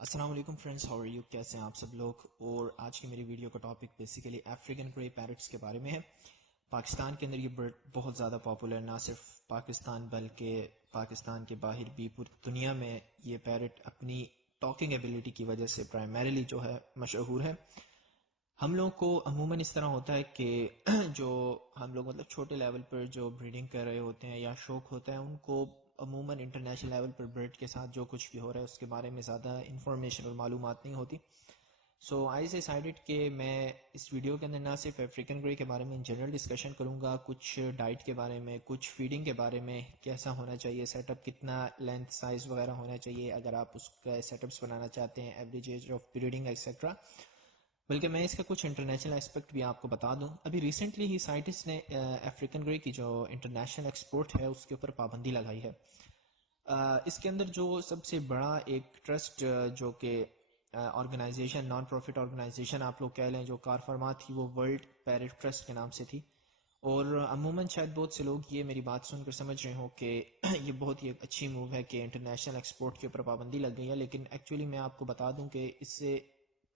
السلام علیکم friends, how are you? کیسے ہیں آپ سب لوگ؟ اور آج کی میری ویڈیو کا ٹاپک بیسیکلی افریقن گرے پیرٹس کے بارے میں ہے۔ پاکستان کے اندر یہ برڈ بہت زیادہ پاپولر، نہ صرف پاکستان بلکہ پاکستان کے باہر بھی پوری دنیا میں یہ پیرٹ اپنی ٹاکنگ ایبیلٹی کی وجہ سے پرائمریلی جو ہے مشہور ہے۔ ہم لوگوں کو عموماً اس طرح ہوتا ہے کہ جو ہم لوگ مطلب چھوٹے لیول پر جو بریڈنگ کر رہے ہوتے ہیں یا شوق ہوتا ہے، ان کو عموماً انٹرنیشنل لیول پر برڈ کے ساتھ جو کچھ بھی ہو رہا ہے اس کے بارے میں زیادہ انفارمیشن اور معلومات نہیں ہوتی۔ سو آئی ڈیسائیڈڈ کہ میں اس ویڈیو کے اندر نہ صرف افریقن گرے کے بارے میں جنرل ڈسکشن کروں گا، کچھ ڈائٹ کے بارے میں، کچھ فیڈنگ کے بارے میں، کیسا ہونا چاہیے سیٹ اپ، کتنا لینتھ سائز وغیرہ ہونا چاہیے اگر آپ اس کا سیٹ اپس بنانا چاہتے ہیں، average age of breeding etcetera, بلکہ میں اس کا کچھ انٹرنیشنل اسپیکٹ بھی آپ کو بتا دوں۔ ابھی ریسنٹلی ہی سائنٹسٹ نے افریقن گرے کی جو انٹرنیشنل ایکسپورٹ ہے اس کے اوپر پابندی لگائی ہے۔ اس کے اندر جو سب سے بڑا ایک ٹرسٹ جو کہ آرگنائزیشن، نان پروفٹ آرگنائزیشن آپ لوگ کہہ لیں، جو کار فرما تھی، وہ ورلڈ پیرٹ ٹرسٹ کے نام سے تھی۔ اور عموماً شاید بہت سے لوگ یہ میری بات سن کر سمجھ رہے ہوں کہ یہ بہت ہی اچھی موو ہے کہ انٹرنیشنل ایکسپورٹ کے اوپر پابندی لگ گئی ہے، لیکن ایکچولی میں آپ کو بتا دوں کہ اس سے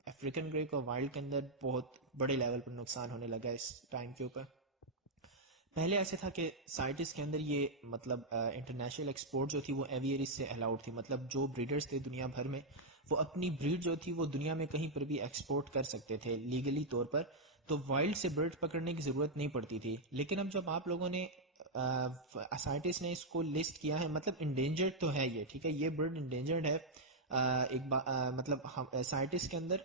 افریقن گرے کو وائلڈ کے اندر بہت بڑے لیول پر نقصان ہونے لگا ہے اس ٹائم کے اوپر۔ پہلے ایسے تھا کہ سائٹس کے اندر یہ مطلب انٹرنیشنل ایکسپورٹ جو تھی وہ ایویئرز سے الاؤڈ تھی، مطلب جو بریڈرز تھے دنیا بھر میں وہ اپنی بریڈ جو تھی وہ دنیا میں کہیں پر بھی ایکسپورٹ کر سکتے تھے لیگلی طور پر، تو وائلڈ سے برڈ پکڑنے کی ضرورت نہیں پڑتی تھی۔ لیکن اب جب آپ لوگوں نے سائنٹسٹ نے اس کو لسٹ کیا ہے، مطلب انڈینجرڈ تو ہے یہ، ٹھیک ہے، یہ برڈ انڈینجرڈ ہے۔ مطلب سائنٹسٹ کے اندر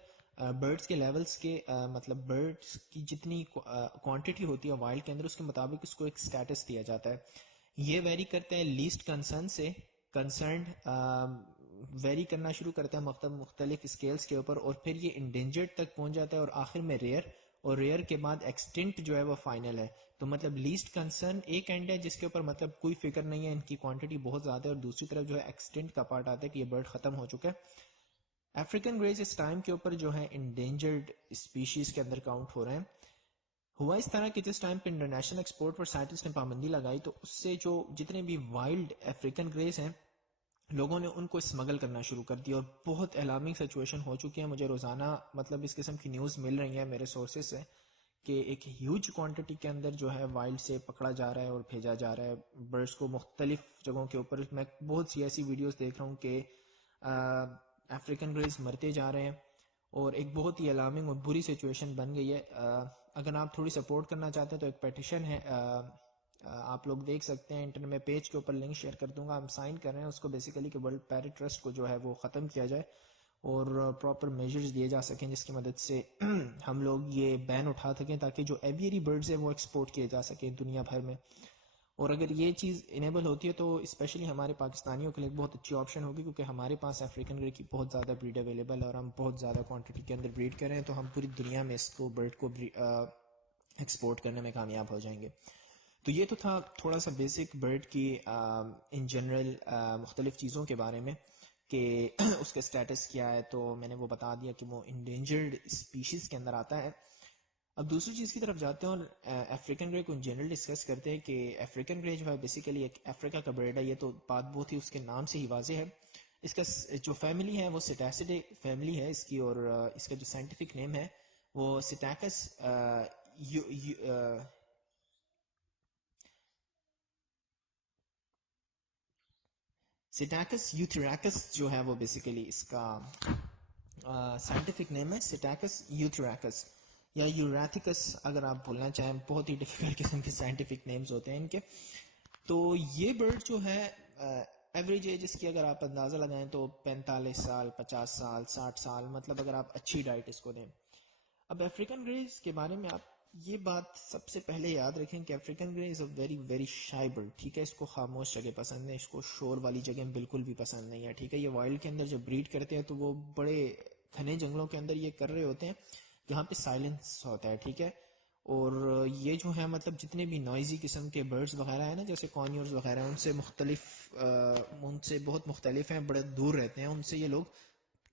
برڈز کے لیولز کے مطلب برڈز کی جتنی کوانٹٹی ہوتی ہے وائلڈ کے اندر، اس کے مطابق اس کو ایک سٹیٹس دیا جاتا ہے۔ یہ ویری کرتا ہے لیسٹ کنسرن سے کنسرنڈ، ویری کرنا شروع کرتا ہے مختلف اسکیلز کے اوپر، اور پھر یہ انڈینجرڈ تک پہنچ جاتا ہے، اور آخر میں ریئر، اور ریئر کے بعد ایکسٹنکٹ جو ہے وہ فائنل ہے۔ تو مطلب لیسٹ کنسرن ایک اینڈ ہے جس کے اوپر مطلب کوئی فکر نہیں ہے، ان کی کوانٹٹی بہت زیادہ ہے، اور دوسری طرف جو ہے ایکسٹنٹ کا پارٹ آتا ہے کہ یہ برڈ ختم ہو چکا ہے۔ افریقن گریز اس ٹائم کے اوپر جو ہے انڈینجرڈ اسپیشیز کے اندر کاؤنٹ ہو رہے ہیں۔ ہوا اس طرح کہ جس ٹائم پہ انٹرنیشنل ایکسپورٹ پر سائنٹسٹ نے پابندی لگائی تو اس سے جو جتنے بھی وائلڈ افریقن گریز ہیں لوگوں نے ان کو اسمگل کرنا شروع کر دیا، اور بہت الارمنگ سچویشن ہو چکی ہے۔ مجھے روزانہ مطلب اس قسم کی نیوز مل رہی ہے میرے سورسز سے کہ ایک ہیوج کوانٹٹی کے اندر جو ہے وائلڈ سے پکڑا جا رہا ہے اور بھیجا جا رہا ہے برڈز کو مختلف جگہوں کے اوپر۔ میں بہت سی ایسی ویڈیوز دیکھ رہا ہوں کہ افریقن گریز مرتے جا رہے ہیں، اور ایک بہت ہی الارمنگ اور بری سچویشن بن گئی ہے۔ اگر آپ تھوڑی سپورٹ کرنا چاہتے ہیں تو ایک پیٹیشن ہے، آپ لوگ دیکھ سکتے ہیں انٹرنیٹ میں، پیج کے اوپر لنک شیئر کر دوں گا، ہم سائن کر رہے ہیں اس کو بیسیکلی کہ ورلڈ پیرٹ ٹرسٹ کو جو ہے وہ ختم کیا جائے اور پراپر میجرز دیے جا سکیں جس کی مدد سے ہم لوگ یہ بین اٹھا سکیں تاکہ جو ایویری برڈز ہیں وہ ایکسپورٹ کیے جا سکیں دنیا بھر میں۔ اور اگر یہ چیز انیبل ہوتی ہے تو اسپیشلی ہمارے پاکستانیوں کے لیے بہت اچھی آپشن ہوگی، کیونکہ ہمارے پاس افریقن گرے کی بہت زیادہ بریڈ اویلیبل ہے اور ہم بہت زیادہ کوانٹٹی کے اندر بریڈ کر رہے ہیں، تو ہم پوری دنیا میں اس کو برڈ کو ایکسپورٹ کرنے میں کامیاب ہو جائیں گے۔ تو یہ تو تھا تھوڑا سا بیسک برڈ کی ان جنرل مختلف چیزوں کے بارے میں کہ اس کا سٹیٹس کیا ہے، تو میں نے وہ بتا دیا کہ وہ انڈینجرڈ اسپیشیز کے اندر آتا ہے۔ اب دوسری چیز کی طرف جاتے ہیں اور افریقن گرے کو ان جنرل ڈسکس کرتے ہیں کہ افریقن گرے جو ہے بیسیکلی ایک افریقہ کا برڈ ہے، یہ تو بات بہت ہی اس کے نام سے ہی واضح ہے۔ اس کا جو فیملی ہے وہ سٹاسیڈے فیملی ہے اس کی، اور اس کا جو سائنٹیفک نیم ہے وہ سٹاکس سٹاکس یوتھریکس جو ہے وہ بیسیکلی اس کا سائنٹیفک نیم ہے، سٹاکس یوتھریکس یا یوریتھیکس اگر آپ بولنا چاہیں، بہت ہی ڈیفیکلٹ قسم کے سائنٹیفک نیمز ہوتے ہیں ان کے۔ تو یہ برڈ جو ہے ایوریج ایج اس کی اگر آپ اندازہ لگائیں تو 45 سال، 50 سال، 60 سال، مطلب اگر آپ اچھی ڈائٹ اس کو دیں۔ اب افریقن گریز کے بارے میں آپ یہ بات سب سے پہلے یاد رکھیں کہ African grey is a very very shy bird, ٹھیک ہے، اس کو خاموش جگہ پسند ہے، اس کو شور والی جگہ بالکل بھی پسند نہیں ہے، ٹھیک ہے۔ یہ وائلڈ کے اندر جب بریڈ کرتے ہیں تو وہ بڑے گھنے جنگلوں کے اندر یہ کر رہے ہوتے ہیں جہاں پہ سائلنس ہوتا ہے، ٹھیک ہے۔ اور یہ جو ہے مطلب جتنے بھی نوائزی قسم کے برڈز وغیرہ ہیں نا، جیسے کانیورز وغیرہ، ان سے بہت مختلف ہیں، بڑے دور رہتے ہیں ان سے یہ لوگ،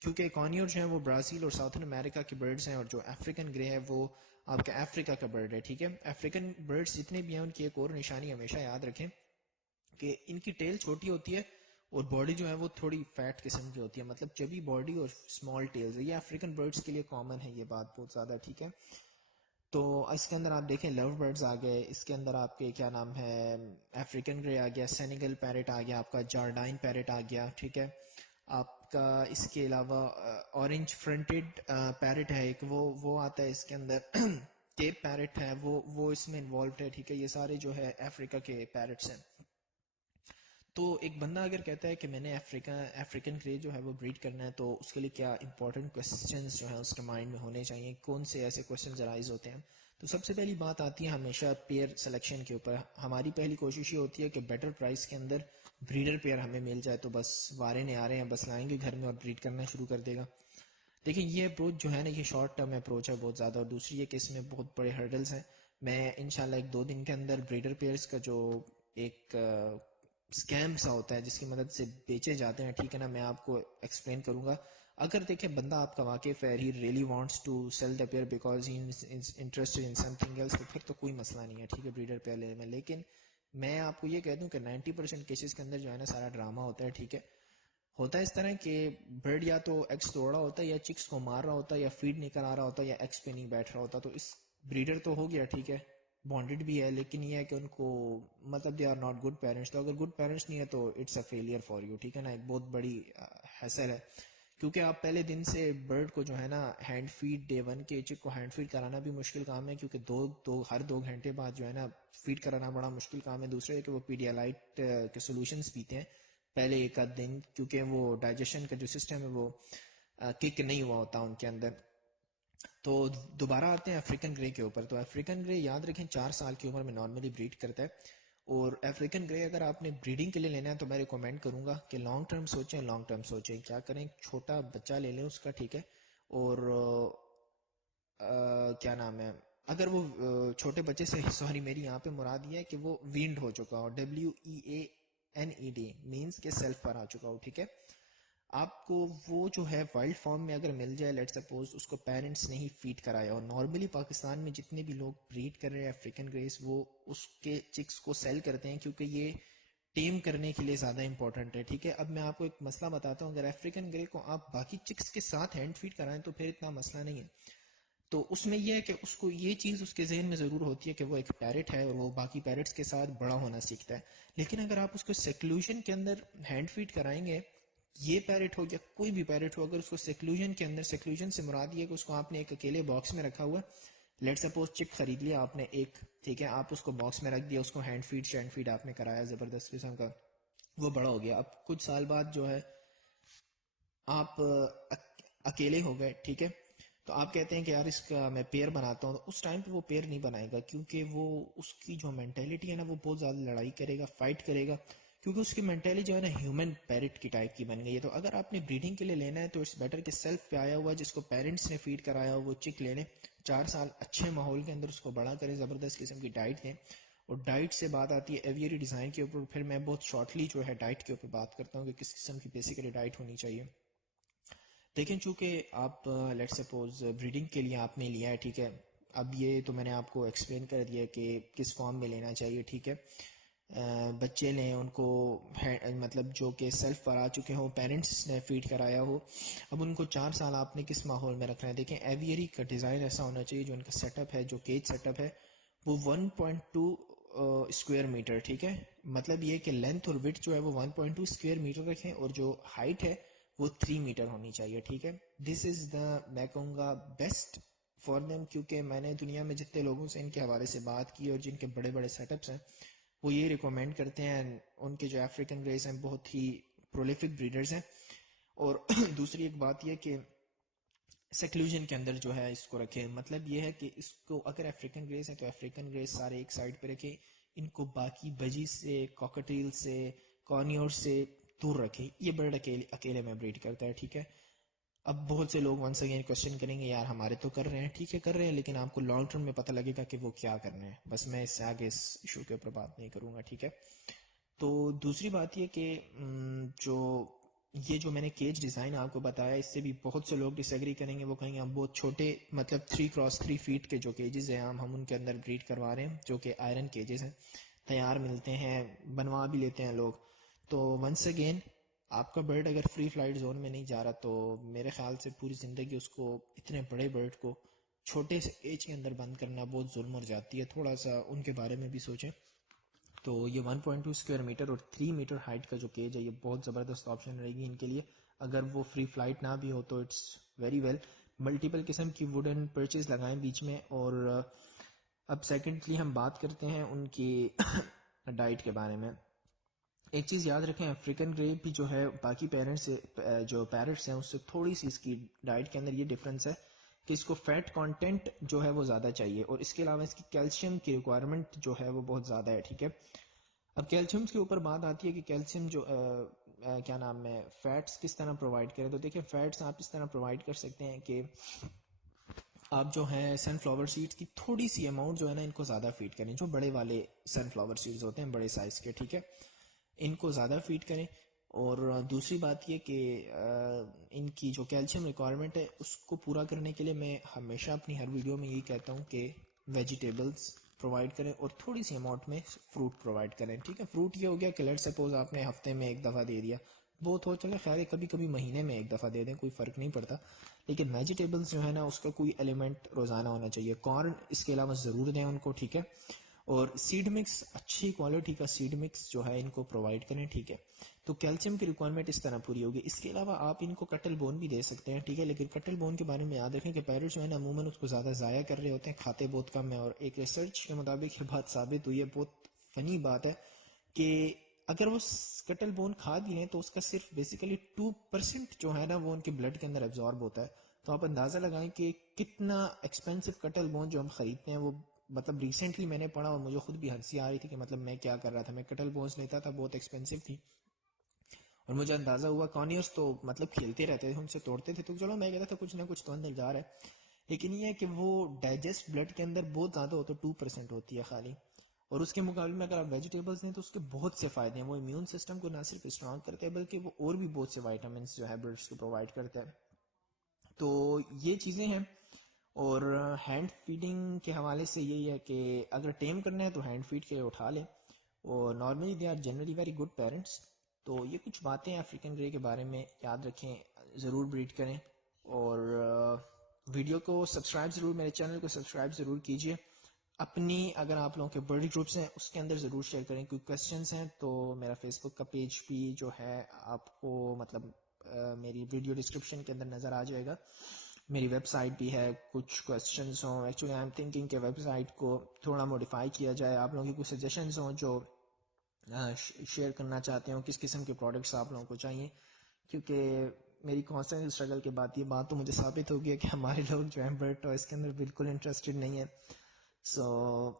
کیونکہ کانیور جو ہیں وہ برازیل اور ساؤتھن امریکہ کے برڈز ہیں، اور جو افریقن گرے ہے وہ آپ کا افریقہ کا برڈ ہے، ٹھیک ہے۔ افریقن برڈز جتنے بھی ہیں ان کی ایک اور نشانی ہمیشہ یاد رکھیں کہ ان کی ٹیل چھوٹی ہوتی ہے اور باڈی جو ہے وہ تھوڑی فیٹ قسم کی ہوتی ہے, مطلب چبی باڈی اور اسمال ٹیلز. یہ افریقن برڈس کے لیے کامن ہے یہ بات بہت زیادہ, ٹھیک ہے. تو اس کے اندر آپ دیکھیں لو برڈز آ گئے, اس کے اندر آپ کے کیا نام ہے, افریقن گرے آ گیا, سینیگل پیرٹ آ گیا, آپ کا جارڈائن پیرٹ آ گیا, ٹھیک ہے. آپ کا اس کے علاوہ اورنج فرنٹڈ پیرٹ ہے ایک, وہ آتا ہے اس کے اندر. کیپ پیرٹ ہے, وہ اس میں انوالوڈ ہے, ٹھیک ہے. یہ سارے جو ہے افریقہ کے پیرٹس ہیں. تو ایک بندہ اگر کہتا ہے کہ میں نے افریقن گرے جو ہے وہ بریڈ کرنا ہے, تو اس کے لیے کیا امپورٹنٹ کوسچنز جو ہیں اس کے مائنڈ میں ہونے چاہیے, کون سے ایسے کوسچنز ارائز ہوتے ہیں. تو سب سے پہلی بات آتی ہے ہمیشہ پیئر سلیکشن کے اوپر. ہماری پہلی کوشش یہ ہوتی ہے کہ بیٹر پرائس کے اندر بریڈر پیئر ہمیں مل جائے, تو بس وارے نے آ رہے ہیں, بس لائیں گے گھر میں اور بریڈ کرنا شروع کر دے گا. دیکھیں یہ اپروچ جو ہے نا, یہ شارٹ ٹرم اپروچ ہے بہت زیادہ, اور دوسری یہ کہ اس میں بہت بڑے ہرڈلز ہیں. میں انشاءاللہ 1-2 دن کے اندر بریڈر پیئرز کا جو ایک اسکیم سا ہوتا ہے جس کی مدد سے بیچے جاتے ہیں, ٹھیک ہے نا, میں آپ کو ایکسپلین کروں گا. اگر دیکھیں بندہ آپ کا واقف ہے, he really wants to sell the pair because he is interested in something else, تو پھر تو کوئی مسئلہ نہیں ہے, ٹھیک ہے, بریڈر پیئر لینے میں. لیکن میں آپ کو یہ کہہ دوں کہ 90% کیسز کے اندر جو ہے نا سارا ڈرامہ ہوتا ہے, ٹھیک ہے. ہوتا ہے اس طرح کہ برڈ یا تو ایگس توڑ رہا ہوتا ہے, یا چکس کو مار رہا ہوتا ہے, یا فیڈ نہیں کرا رہا ہوتا, یا ایگس پہ نہیں بیٹھ رہا ہوتا. تو اس بریڈر تو ہو گیا, ٹھیک ہے, بانڈڈ بھی ہے, لیکن یہ ہے کہ ان کو مطلب they are not good parents. تو اگر گڈ پیرنٹس نہیں ہے تو it's a failure for you, ٹھیک ہے نا, ایک بہت بڑی حسر ہے. کیونکہ آپ پہلے دن سے برڈ کو جو ہے نا ہینڈ فیڈ, ڈے 1 کے چک کو ہینڈ فیڈ کرانا بھی مشکل کام ہے, کیونکہ ہر 2 گھنٹے بعد جو ہے نا فیڈ کرانا بڑا مشکل کام ہے. دوسرے ہے کہ وہ پیڈیالائٹ کے سولوشنز پیتے ہیں پہلے 1 دن, کیونکہ وہ ڈائجیشن کا جو سسٹم ہے وہ کک نہیں ہوا ہوتا ان کے اندر. تو دوبارہ آتے ہیں افریقن گرے کے اوپر. تو افریقن گرے یاد رکھیں 4 سال کی عمر میں نارملی بریڈ کرتا ہے. اور افریقن گرے اگر آپ نے بریڈنگ کے لیے لینا ہے تو میں ریکمینڈ کروں گا کہ لانگ ٹرم سوچیں. کیا کریں, چھوٹا بچہ لے لیں اس کا, ٹھیک ہے. اور کیا نام ہے, اگر وہ چھوٹے بچے سے, سوری میری یہاں پہ مراد یہ ہے کہ وہ وینڈ ہو چکا ہو, WEANED مینس کہ سیلف پر آ چکا ہو, ٹھیک ہے. آپ کو وہ جو ہے وائلڈ فارم میں اگر مل جائے, لیٹ سپوز اس کو پیرنٹس نے ہی فیڈ کرایا. اور نارملی پاکستان میں جتنے بھی لوگ بریڈ کر رہے ہیں افریقن گریز, وہ اس کے چکس کو سیل کرتے ہیں کیونکہ یہ ٹیم کرنے کے لیے زیادہ امپورٹنٹ ہے, ٹھیک ہے. اب میں آپ کو ایک مسئلہ بتاتا ہوں, اگر افریقن گرے کو آپ باقی چکس کے ساتھ ہینڈ فیڈ کرائیں تو پھر اتنا مسئلہ نہیں ہے. تو اس میں یہ ہے کہ اس کو یہ چیز اس کے ذہن میں ضرور ہوتی ہے کہ وہ ایک پیرٹ ہے اور وہ باقی پیرٹس کے ساتھ بڑا ہونا سیکھتا ہے. لیکن اگر آپ اس کو سیکلوژن کے اندر ہینڈ فیڈ کرائیں گے, یہ پیرٹ ہو یا کوئی بھی پیرٹ ہو, اگر اس کو سیکلوژن کے اندر, سیکلوژن سے مراد یہ ہے کہ اس کو آپ نے ایک اکیلے باکس میں رکھا ہوا ہے, لیٹ سپوز چک خرید لیا آپ نے ایک, ٹھیک ہے, آپ اس کو باکس میں رکھ دیا, اس کو ہینڈ فیڈ آپ نے کرایا زبردست قسم کا, وہ بڑا ہو گیا. اب کچھ سال بعد جو ہے آپ اکیلے ہو گئے, ٹھیک ہے. تو آپ کہتے ہیں کہ یار اس کا میں پیئر بناتا ہوں. اس ٹائم پہ وہ پیئر نہیں بنائے گا, کیونکہ وہ اس کی جو مینٹیلٹی ہے نا وہ بہت زیادہ لڑائی کرے گا, فائٹ کرے گا, کیونکہ اس کی مینٹیلٹی جو ہے نا ہیومن پیرٹ کی ٹائپ کی بن گئی ہے. تو اگر آپ نے بریڈنگ کے لیے لینا ہے تو اٹس بیٹر کہ سیلف پہ آیا ہوا جس کو پیرنٹس نے فیڈ کرایا ہو وہ چک لے لیں, 4 سال اچھے ماحول کے اندر اس کو بڑا کریں, زبردست قسم کی ڈائٹ دیں. اور ڈائٹ سے بات آتی ہے ایویری ڈیزائن کے اوپر, پھر میں بہت شارٹلی جو ہے ڈائٹ کے اوپر بات کرتا ہوں کہ کس قسم کی بیسیکلی ڈائٹ ہونی چاہیے. دیکھیں چونکہ آپ لیٹ سپوز بریڈنگ کے لیے آپ نے لیا ہے, ٹھیک ہے, اب یہ تو میں نے آپ کو ایکسپلین کر دیا کہ کس فارم میں لینا چاہیے, ٹھیک ہے. بچے لیں ان کو, مطلب جو کہ سیلف پر آ چکے ہوں, پیرنٹس نے فیڈ کرایا ہو. اب ان کو 4 سال آپ نے کس ماحول میں رکھنا ہے. دیکھیں ایویری کا ڈیزائن ایسا ہونا چاہیے, جو ان کا سیٹ اپ ہے, جو کیج سیٹ اپ ہے وہ 1.2 اسکوائر میٹر, ٹھیک ہے. مطلب یہ کہ لینتھ اور وڈتھ جو ہے وہ 1.2 اسکوائر میٹر رکھیں, اور جو ہائٹ ہے وہ 3 میٹر ہونی چاہیے, ٹھیک ہے. دس از دا, میں کہوں گا بیسٹ فار دیم, کیونکہ میں نے دنیا میں جتنے لوگوں سے ان کے حوالے سے بات کی اور جن کے بڑے بڑے سیٹ اپس ہیں وہ یہ ریکمینڈ کرتے ہیں. ان کے جو افریقن گریز ہیں بہت ہی پرولیفک بریڈرز ہیں. اور دوسری ایک بات یہ کہ سیکلوژن کے اندر جو ہے اس کو رکھیں, مطلب یہ ہے کہ اس کو اگر افریقن گریز ہے تو افریقن گریز سارے ایک سائڈ پہ رکھیں, ان کو باقی بجی سے, کاکٹیل سے, کارنیور سے دور رکھیں. یہ برڈ اکیلے میں بریڈ کرتا ہے, ٹھیک ہے. اب بہت سے لوگ ونس اگین کوشچن کریں گے, یار ہمارے تو کر رہے ہیں, ٹھیک ہے کر رہے ہیں, لیکن آپ کو لانگ ٹرم میں پتہ لگے گا کہ وہ کیا کر رہے ہیں. بس میں اس سے آگے اس ایشو کے اوپر بات نہیں کروں گا, ٹھیک ہے. تو دوسری بات یہ کہ جو میں نے کیج ڈیزائن آپ کو بتایا, اس سے بھی بہت سے لوگ ڈس ایگری کریں گے. وہ کہیں گے ہم بہت چھوٹے, مطلب 3x3 فیٹ کے جو کیجز ہیں ہم ان کے اندر بریڈ کروا رہے ہیں, جو کہ آئرن کیجز ہیں, تیار ملتے ہیں, بنوا بھی لیتے ہیں لوگ. تو ونس اگین آپ کا برڈ اگر فری فلائٹ زون میں نہیں جا رہا تو میرے خیال سے پوری زندگی اس کو اتنے بڑے برڈ کو چھوٹے سے ایج کے اندر بند کرنا بہت ظلم اور جاتی ہے. تھوڑا سا ان کے بارے میں بھی سوچیں. تو یہ 1.2 اسکوائر میٹر اور 3 میٹر ہائٹ کا جو کیج ہے یہ بہت زبردست آپشن رہے گی ان کے لیے. اگر وہ فری فلائٹ نہ بھی ہو تو اٹس ویری ویل. ملٹیپل قسم کی ووڈن پرچیز لگائیں بیچ میں. اور اب سیکنڈلی ہم بات کرتے ہیں ان کی ڈائٹ کے بارے میں. ایک چیز یاد رکھیں, افریقن گرے بھی جو ہے باقی جو پیرٹس ہیں اس سے تھوڑی سی اس کی ڈائٹ کے اندر یہ ڈفرنس ہے کہ اس کو فیٹ کانٹینٹ جو ہے وہ زیادہ چاہیے, اور اس کے علاوہ اس کی کیلشیم کی ریکوائرمنٹ جو ہے وہ بہت زیادہ ہے. ٹھیک ہے, اب کیلشیم کے اوپر بات آتی ہے کہ کیلشیم جو کیا نام ہے فیٹس کس طرح پرووائڈ کریں. تو دیکھیں فیٹس آپ اس طرح پرووائڈ کر سکتے ہیں کہ آپ جو ہیں سن فلاور سیڈز کی تھوڑی سی اماؤنٹ جو ہے نا ان کو زیادہ فیڈ کریں, جو بڑے والے سن فلاور سیڈز ہوتے ہیں بڑے سائز کے. ٹھیک ہے, ان کو زیادہ فیڈ کریں. اور دوسری بات یہ کہ ان کی جو کیلشیم ریکوائرمنٹ ہے اس کو پورا کرنے کے لیے میں ہمیشہ اپنی ہر ویڈیو میں یہی کہتا ہوں کہ ویجیٹیبلز پرووائڈ کریں اور تھوڑی سی اماؤنٹ میں فروٹ پرووائڈ کریں. ٹھیک ہے, فروٹ یہ ہو گیا کہ لیٹ سپوز آپ نے ہفتے میں ایک دفعہ دے دیا, بہت ہو چلے خیر کبھی کبھی مہینے میں ایک دفعہ دے دیں, کوئی فرق نہیں پڑتا. لیکن ویجیٹیبلز جو ہے نا اس کا کوئی ایلیمنٹ روزانہ ہونا چاہیے. کارن اس کے علاوہ ضرور دیں ان کو. ٹھیک ہے, اور سیڈ مکس اچھی کوالٹی کا سیڈ مکس جو ہے ان کو پرووائڈ کریں. ٹھیک ہے, تو کیلشیم کی ریکوائرمنٹ اس طرح پوری ہوگی. اس کے علاوہ آپ ان کو کٹل بون بھی دے سکتے ہیں. ٹھیک ہے, لیکن کٹل بون کے بارے میں یاد رکھیں کہ پیرٹ جو ہے نا عموماً اس کو زیادہ ضائع کر رہے ہوتے ہیں, کھاتے بہت کم ہے. اور ایک ریسرچ کے مطابق یہ بات ثابت ہوئی ہے, بہت فنی بات ہے, کہ اگر وہ کٹل بون کھا بھی لیں تو اس کا صرف بیسیکلی 2% جو ہے نا وہ ان کے بلڈ کے اندر ایبزارب ہوتا ہے. تو آپ اندازہ لگائیں کہ کتنا ایکسپینسو کٹل بون جو ہم خریدتے ہیں وہ, مطلب ریسنٹلی میں نے پڑھا اور مجھے خود بھی ہنسی آ رہی تھی کہ مطلب میں کیا کر رہا تھا, میں کٹل بونز لیتا تھا, بہت ایکسپینسو تھی, اور مجھے اندازہ ہوا کانیئرس تو مطلب کھیلتے رہتے تھے, ان سے توڑتے تھے, تو چلو میں کہتا تھا کچھ نہ کچھ تو اندر جا رہا ہے. لیکن یہ ہے کہ وہ ڈائجسٹ بلڈ کے اندر بہت زیادہ ہوتا ہے, 2% ہوتی ہے خالی. اور اس کے مقابلے میں اگر آپ ویجیٹیبلس دیں تو اس کے بہت سے فائدے ہیں. وہ امیون سسٹم کو نہ صرف اسٹرانگ کرتے ہیں بلکہ وہ اور بھی بہت سے وائٹامنس جو ہے برڈس کو پرووائڈ کرتا ہے. تو یہ چیزیں ہیں. اور ہینڈ فیڈنگ کے حوالے سے یہی ہے کہ اگر ٹیم کرنا ہے تو ہینڈ فیڈ کے اٹھا لیں, اور normally they are generally very good parents. تو یہ کچھ باتیں ہیں افریقن گرے کے بارے میں, یاد رکھیں, ضرور بریڈ کریں. اور ویڈیو کو سبسکرائب ضرور, میرے چینل کو سبسکرائب ضرور کیجیے. اپنی اگر آپ لوگوں کے برڈ گروپس ہیں اس کے اندر ضرور شیئر کریں. کوئی کویسچنس ہیں تو میرا فیس بک کا پیج بھی جو ہے آپ کو مطلب میری ویڈیو ڈسکرپشن کے اندر نظر آ جائے گا. میری ویب سائٹ بھی ہے, کچھ کویسچنس ہوں, ایکچولی آئی ایم تھنکنگ کہ ویب سائٹ کو تھوڑا موڈیفائی کیا جائے. آپ لوگوں کی کچھ سجیشنز ہوں جو شیئر کرنا چاہتے ہوں, کس قسم کے پروڈکٹس آپ لوگوں کو چاہیے, کیونکہ میری کانسٹنٹ اسٹرگل کے بعد یہ بات تو مجھے ثابت ہو گیا کہ ہمارے لوگ جو ہیں برڈ ٹوائز کے اندر بالکل انٹرسٹڈ نہیں ہیں. سو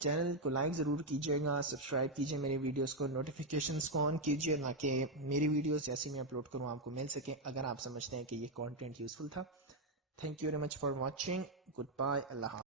چینل کو لائک ضرور کیجیے گا, سبسکرائب کیجیے میری ویڈیوز کو, نوٹیفیکیشنز کو آن کیجیے تاکہ میری ویڈیوز جیسی میں اپلوڈ کروں آپ کو مل سکیں, اگر آپ سمجھتے ہیں کہ یہ کانٹینٹ یوزفل تھا. Thank you very much for watching. Goodbye, اللہ حافظ.